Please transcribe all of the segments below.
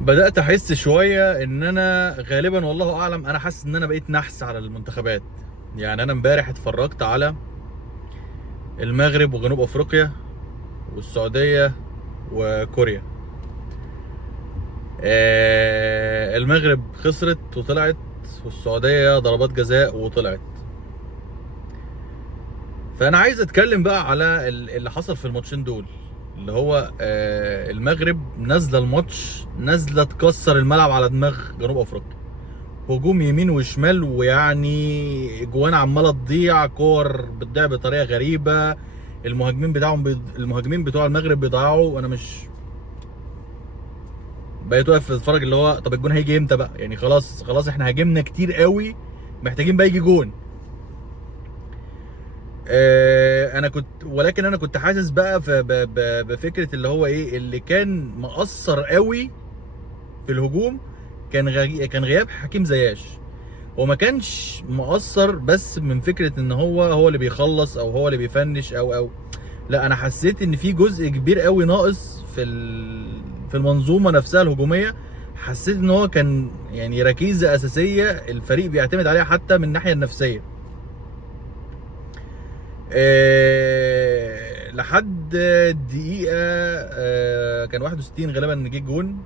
بدأت أحس شوية إن أنا غالبا والله أعلم، أنا حاسس إن أنا بقيت نحس على المنتخبات. يعني أنا امبارح اتفرجت على المغرب وجنوب أفريقيا والسعودية وكوريا. المغرب خسرت وطلعت، والسعودية ضربات جزاء وطلعت. فأنا عايز أتكلم بقى على اللي حصل في الماتشين دول، اللي هو المغرب نازلة الماتش، نازلة تكسر الملعب على دماغ جنوب أفريقيا، هجوم يمين وشمال، ويعني جوان عماله تضيع، كور بتضيع بطريقه غريبه. المهاجمين بتوع المغرب بيضيعوا، وانا مش بقيت واقف اتفرج، اللي هو طب الجون هيجي امتى بقى؟ يعني خلاص خلاص احنا هاجمنا كتير قوي، محتاجين بقى يجي جون. ولكن انا كنت حاسس بقى بفكره اللي هو ايه اللي كان مأثر قوي في الهجوم. كان غياب حكيم زياش. هو ما كانش مؤثر بس من فكره ان هو اللي بيخلص او هو اللي بيفنش او لا، انا حسيت ان في جزء كبير قوي ناقص في المنظومه نفسها الهجوميه. حسيت ان هو كان يعني ركيزه اساسيه الفريق بيعتمد عليها حتى من الناحيه النفسيه. لحد الدقيقه كان 61 غالبا جه الجون.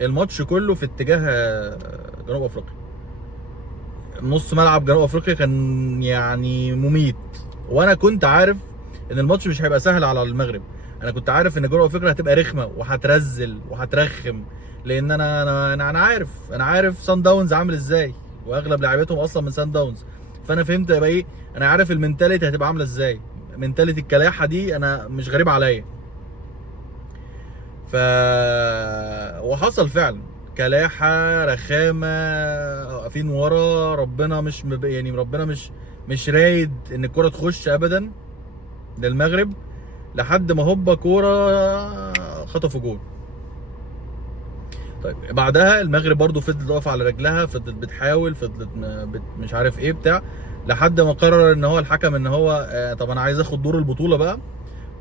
الماتش كله في اتجاه جنوب افريقيا. نص ملعب جنوب افريقيا كان يعني مميت، وانا كنت عارف ان الماتش مش هيبقى سهل على المغرب. انا كنت عارف ان جنوب افريقيا هتبقى رخمه وهترزل وهترخم، لان انا عارف سان داونز عامل ازاي، واغلب لاعيبتهم اصلا من سان داونز. فانا فهمت يبقى ايه، انا عارف المنتاليتي هتبقى عامله ازاي. منتاليتي الكلاحه دي انا مش غريب عليا. ف وحصل فعلا كلاحة رخامة، واقفين ورا، ربنا مش يعني ربنا مش رايد ان الكرة تخش ابدا للمغرب، لحد ما هوبا كورة خطفوا جول. طيب بعدها المغرب برضو فضلت واقفة على رجلها، فضلت بتحاول، فضلت مش عارف ايه بتاع، لحد ما قرر ان هو الحكم ان هو طب انا عايز اخد دور البطولة بقى،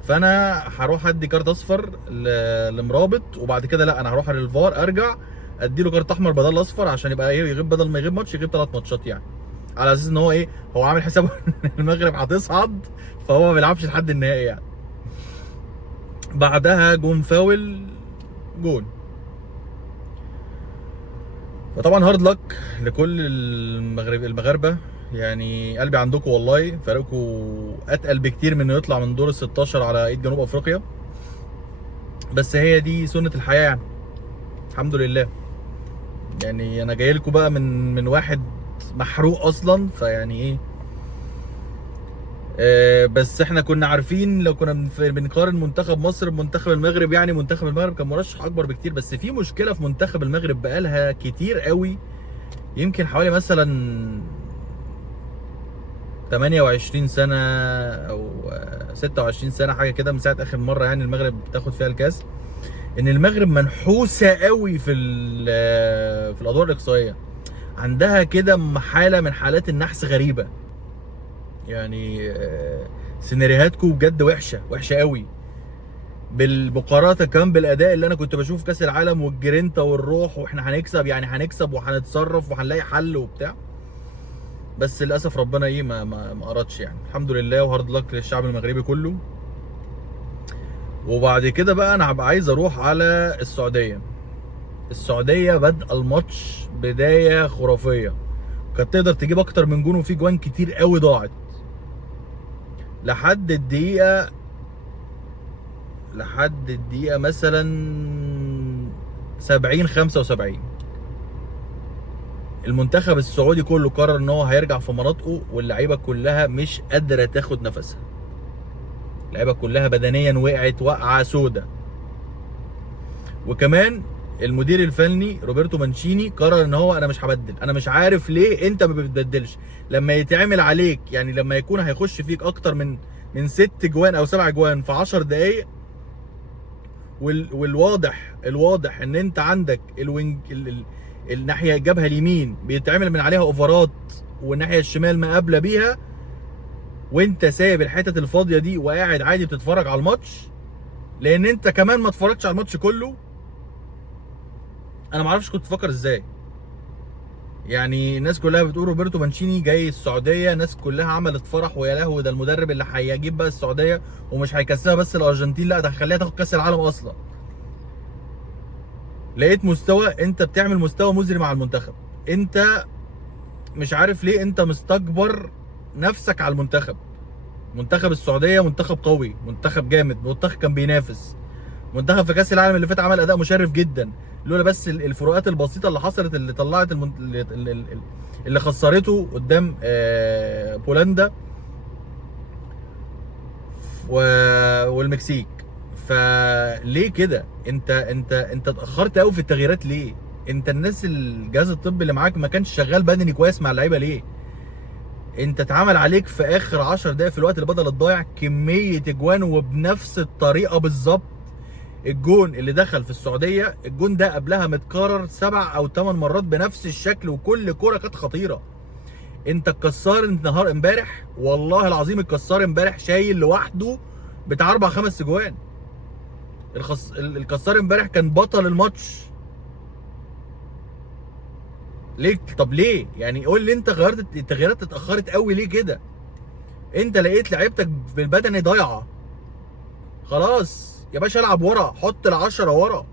فانا هروح ادي كارت اصفر لمرابط، وبعد كده لا انا هروح للفار ارجع ادي له كارت احمر بدل الاصفر، عشان يبقى ايه، يغيب بدل ما يغيب ماتش يغيب 3 ماتشات يعني. على اساس ان هو ايه، هو عامل حسابه ان المغرب هتصعد، فهو ما بيلعبش لحد النهائي يعني. بعدها جون فاول، جون. فطبعا هارد لك لكل المغاربه. يعني قلبي عندكم والله، فريقكم اتقل بكتير من انه يطلع من دور ال 16 على ايد جنوب افريقيا، بس هي دي سنه الحياه يعني. الحمد لله. يعني انا جاي لكم بقى من واحد محروق اصلا، فيعني ايه. بس احنا كنا عارفين، لو كنا بنقارن منتخب مصر بمنتخب المغرب، يعني منتخب المغرب كان مرشح اكبر بكتير، بس في مشكله في منتخب المغرب بقالها كتير قوي، يمكن حوالي مثلا 28 سنه او 26 سنه حاجه كده، من ساعه اخر مره يعني المغرب بتاخد فيها الكاس. ان المغرب منحوسه قوي في الادوار الاقصائيه. عندها كده حاله من حالات النحس غريبه. يعني سيناريوهاتكم بجد وحشه وحشه قوي، بالمقارنه كمان بالاداء اللي انا كنت بشوفه في كاس العالم والجرينتا والروح، واحنا هنكسب يعني هنكسب وهنتصرف وهنلاقي حل وبتاع. بس للاسف ربنا ايه ما ارادش يعني. الحمد لله وهارد لك للشعب المغربي كله. وبعد كده بقى انا هبقى عايز اروح على السعوديه. السعوديه بدأ الماتش بدايه خرافيه، كانت تقدر تجيب اكتر من جون، وفي جوان كتير قوي ضاعت لحد الدقيقه مثلا 70 75. المنتخب السعودي كله قرر ان هو هيرجع في مناطقه، واللعيبه كلها مش قادره تاخد نفسها. اللعيبه كلها بدنيا وقعت وقعه سودة. وكمان المدير الفني روبرتو مانشيني قرر ان هو انا مش هبدل. انا مش عارف ليه انت ما بتبدلش لما يتعمل عليك، يعني لما يكون هيخش فيك اكتر من 6 جوان او 7 جوان في 10 دقائق. الواضح ان انت عندك الوينج الناحيه الجبهه اليمين بيتعمل من عليها اوفرات، والناحيه الشمال مقابله بيها، وانت سايب الحتت الفاضيه دي وقاعد عادي بتتفرج على الماتش، لان انت كمان ما اتفرجتش على الماتش كله. انا ما اعرفش كنت بفكر ازاي. يعني الناس كلها بتقول روبرتو مانشيني جاي السعوديه، الناس كلها عملت فرح ويا لهوي ده المدرب اللي هيجيب بقى السعوديه ومش هيكسبها بس الارجنتين، لا ده هيخليها تاخد كاس العالم اصلا. لقيت مستوى، انت بتعمل مستوى مزري مع المنتخب. انت مش عارف ليه انت مستكبر نفسك على المنتخب. منتخب السعوديه منتخب قوي، منتخب جامد، منتخب كان بينافس، منتخب في كاس العالم اللي فات عمل اداء مشرف جدا، لولا بس الفروقات البسيطه اللي حصلت اللي طلعت اللي خسرته قدام بولندا والمكسيك. فليه كده؟ انت اتاخرت قوي في التغييرات ليه؟ انت الناس الجهاز الطبي اللي معاك ما كانش شغال بدني كويس مع اللعيبه ليه؟ انت اتعمل عليك في اخر 10 دقايق في الوقت اللي بدل الضايع كميه اجوان وبنفس الطريقه بالظبط. الجون اللي دخل في السعوديه، الجون ده قبلها متكرر 7 أو 8 مرات بنفس الشكل وكل كوره كانت خطيره. انت الكسار النهار امبارح والله العظيم الكسار امبارح شايل لوحده بتاع 4 5 اجوان. الكسار امبارح كان بطل الماتش. ليه؟ طب ليه؟ يعني قول لي انت غيرت التغييرات اتاخرت قوي ليه كده؟ انت لقيت لعيبتك بالبدني ضايعه. خلاص يا باشا العب ورا، حط ال10 ورا،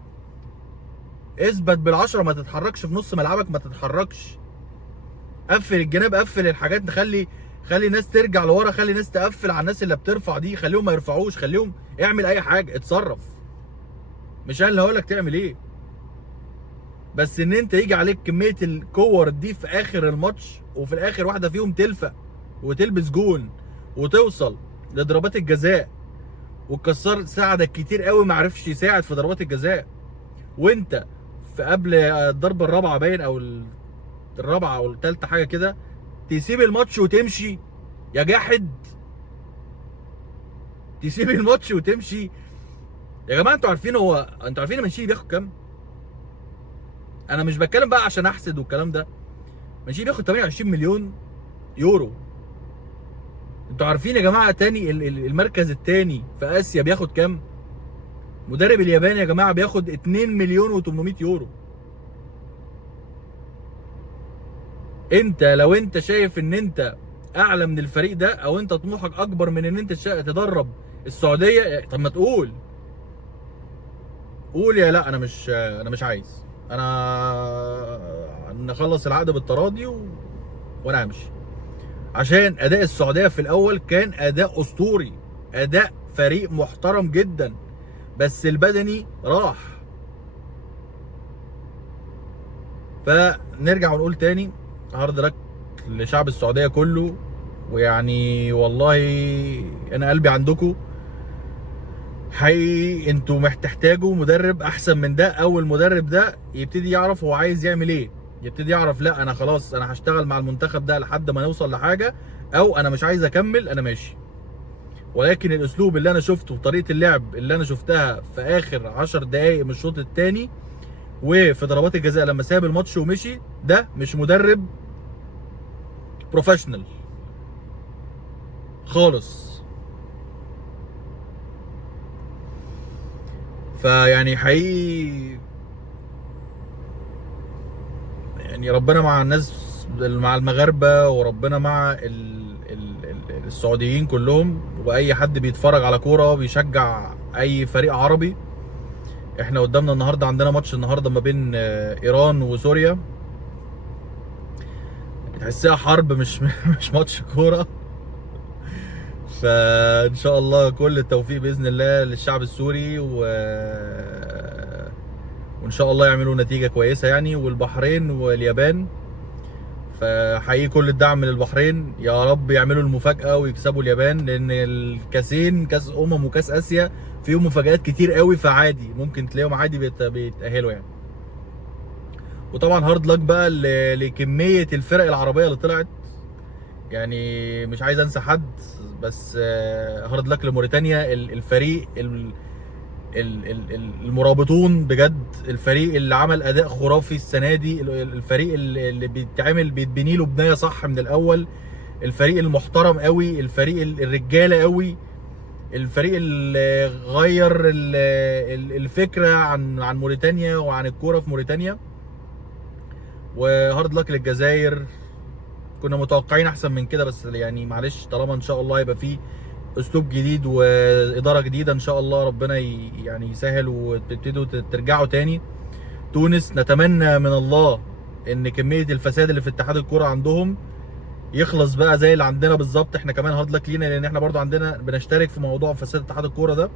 اثبت بال10، ما تتحركش في نص ملعبك، ما تتحركش، قفل الجناب، قفل الحاجات، خلي ناس ترجع لورا، خلي ناس تقفل على الناس اللي بترفع دي، خليهم ما يرفعوش، خليهم اعمل اي حاجه، اتصرف. مش انا اللي هقول لك تعمل ايه. بس ان انت يجي عليك كميه الكور دي في اخر الماتش وفي الاخر واحده فيهم تلفق وتلبس جون وتوصل لضربات الجزاء، والكسار ساعدك كتير قوي ما عرفش يساعد في ضربات الجزاء، وانت في قبل الضربه الرابعه باين او الرابعه او الثالثه حاجه كده تسيب الماتش وتمشي يا جاحد. تسيب الماتش وتمشي. يا جماعه انتوا عارفين مانشيني بياخد كام؟ انا مش بتكلم بقى عشان احسد والكلام ده، مانشيني بياخد 28 مليون يورو. انتوا عارفين يا جماعه تاني المركز الثاني في اسيا بياخد كام؟ مدرب اليابان يا جماعه بياخد 2 مليون و800 يورو. انت لو انت شايف ان انت اعلى من الفريق ده او انت طموحك اكبر من ان انت تدرب السعوديه، طب ما تقول، قول يا لا انا مش عايز، انا نخلص العقد بالتراضي وانا همشي. عشان اداء السعوديه في الاول كان اداء اسطوري، اداء فريق محترم جدا، بس البدني راح. فنرجع ونقول تاني هارد لك لشعب السعوديه كله، ويعني والله انا قلبي عندكم حقيقي. انتوا تحتاجوا مدرب احسن من ده، او المدرب ده يبتدي يعرف هو عايز يعمل ايه، يبتدي يعرف لا انا خلاص انا هشتغل مع المنتخب ده لحد ما نوصل لحاجه، او انا مش عايز اكمل انا ماشي. ولكن الاسلوب اللي انا شفته وطريقه اللعب اللي انا شفتها في اخر 10 دقائق من الشوط الثاني وفي ضربات الجزاء لما ساب الماتش ومشي، ده مش مدرب بروفيشنال خالص. فيعني حقيقي يعني ربنا مع الناس، مع المغاربه، وربنا مع السعوديين كلهم، واي حد بيتفرج على كوره بيشجع اي فريق عربي. احنا قدامنا النهارده عندنا ماتش النهارده ما بين ايران وسوريا، تحسها حرب مش ماتش كوره. فان شاء الله كل التوفيق باذن الله للشعب السوري وان شاء الله يعملوا نتيجه كويسه يعني. والبحرين واليابان، فحقيقي كل الدعم للبحرين، يا رب يعملوا المفاجاه ويكسبوا اليابان، لان الكاسين كاس وكاس اسيا فيهم مفاجآت كتير قوي، فعادي ممكن تلاقيهم عادي بيتاهلوا يعني. وطبعا هارد لك بقى لكميه الفرق العربيه اللي طلعت، يعني مش عايز انسى حد، بس هارد لك لموريتانيا، الفريق المرابطون بجد، الفريق اللي عمل اداء خرافي السنه دي، الفريق اللي بيتبني له بنايه صح من الاول، الفريق المحترم قوي، الفريق الرجاله قوي، الفريق اللي غير الفكره عن موريتانيا وعن الكوره في موريتانيا. وهارد لك للجزائر، كنا متوقعين احسن من كده، بس يعني معلش، طالما ان شاء الله يبقى فيه اسلوب جديد واداره جديده ان شاء الله، ربنا يعني يسهل وتبتدوا ترجعوا تاني. تونس نتمنى من الله ان كميه الفساد اللي في اتحاد الكوره عندهم يخلص بقى زي اللي عندنا بالظبط. احنا كمان هارد لك لينا، لان احنا برضو عندنا بنشترك في موضوع فساد اتحاد الكوره ده.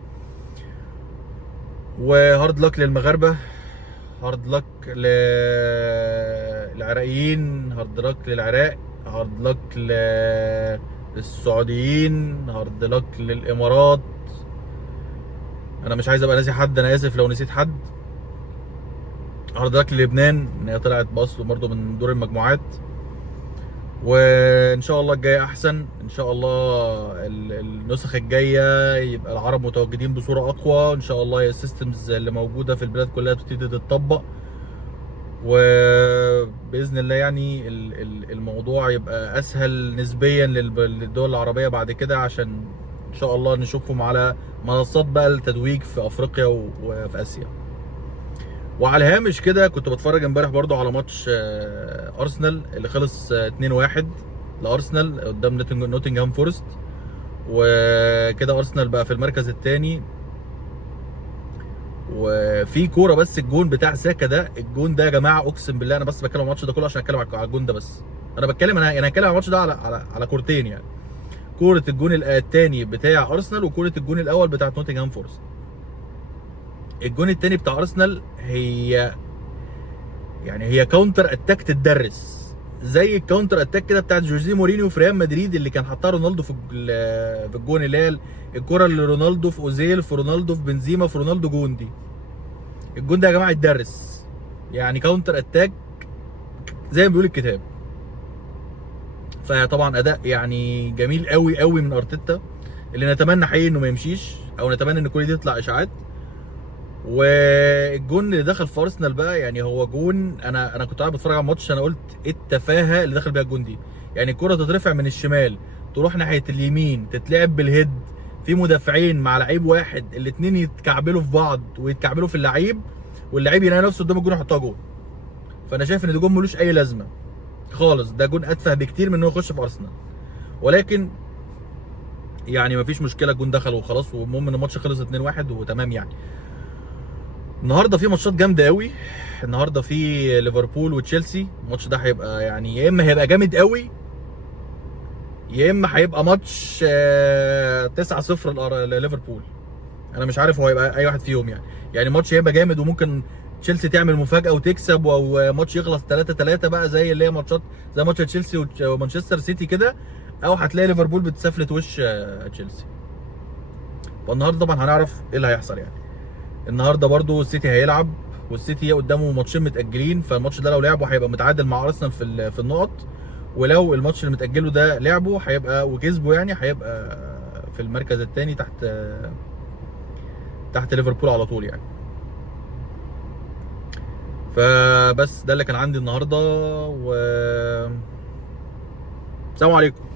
وهارد لك للمغاربه، هارد لك للعراقيين، هارد لك للعراق، هارد لك للسعوديين، هارد لك للامارات. انا مش عايز ابقى ناسي حد، انا اسف لو نسيت حد. هارد لك للبنان ان هي طلعت باص برضه من دور المجموعات. وان شاء الله الجايه احسن ان شاء الله. النسخ الجايه يبقى العرب متواجدين بصوره اقوى ان شاء الله. السيستمز اللي موجوده في البلاد كلها تبتدي تتطبق، وباذن الله يعني الموضوع يبقى اسهل نسبيا للدول العربيه بعد كده، عشان ان شاء الله نشوفهم على منصات بقى التتويج في افريقيا وفي اسيا. وعلى الهامش كده، كنت بتفرج امبارح برضو على ماتش ارسنال اللي خلص 2-1 لارسنال قدام نوتنجهام فورست. وكده ارسنال بقى في المركز الثاني. وفي كوره، بس الجون بتاع ساكا ده، الجون ده يا جماعه اقسم بالله، انا بس بتكلم عن الماتش ده كله عشان اتكلم على الجون ده بس. انا بتكلم، انا هتكلم عن الماتش ده على كورتين يعني. كوره الجون الثاني بتاع ارسنال، وكوره الجون الاول بتاع نوتنجهام فورست. الجون الثاني بتاع ارسنال هي كاونتر اتاك تتدرس، زي الكاونتر اتاك كده بتاعت جوزيه مورينيو في ريال مدريد اللي كان حطها رونالدو في الجون، اللي هي الكره اللي رونالدو في اوزيل، في رونالدو في بنزيما، في رونالدو جون دي. الجون ده يا جماعه يتدرس، يعني كاونتر اتاك زي ما بيقول الكتاب. فطبعا اداء يعني جميل قوي قوي من ارتيتا، اللي نتمنى حقيقي انه ما يمشيش، او نتمنى ان كل دي تطلع اشاعات. والجون اللي دخل في ارسنال بقى، يعني هو جون، انا كنت قاعد بتفرج على الماتش، انا قلت ايه التفاهه اللي دخل بيها الجون دي. يعني الكره تترفع من الشمال تروح ناحيه اليمين، تتلعب بالهيد في مدافعين مع لعيب واحد، الاثنين يتكعبلوا في بعض ويتكعبلوا في اللعيب، واللعيب يلاقي نفسه قدام الجون يحطها جون. فانا شايف ان ده جون ملوش اي لازمه خالص، ده جون اتفه بكتير من انه يخش في ارسنال. ولكن يعني مفيش مشكله، الجون دخل وخلاص، والمهم ان الماتش خلص 2-1 وتمام يعني. النهارده في ماتشات جامده قوي. النهارده في ليفربول وتشيلسي، الماتش ده هيبقى يعني يا اما هيبقى جامد قوي، يا اما هيبقى ماتش 9-0 لليفربول. انا مش عارف هو هيبقى اي واحد فيهم يعني ماتش هيبقى جامد، وممكن تشيلسي تعمل مفاجاه وتكسب، او ماتش يخلص 3-3 بقى، زي اللي هي ماتشات زي ماتش تشيلسي ومانشستر سيتي كده، او هتلاقي ليفربول بتسفلت وش تشيلسي. فالنهارده طبعا هنعرف ايه اللي هيحصل يعني. النهارده برضو السيتي هيلعب، والسيتي قدامه ماتشين متاجلين، فالماتش ده لو لعبه هيبقى متعادل مع ارسنال في النقط. ولو الماتش اللي متاجله ده لعبه هيبقى وكسبه، يعني هيبقى في المركز الثاني تحت ليفربول على طول يعني. فبس ده اللي كان عندي النهارده، و السلام عليكم.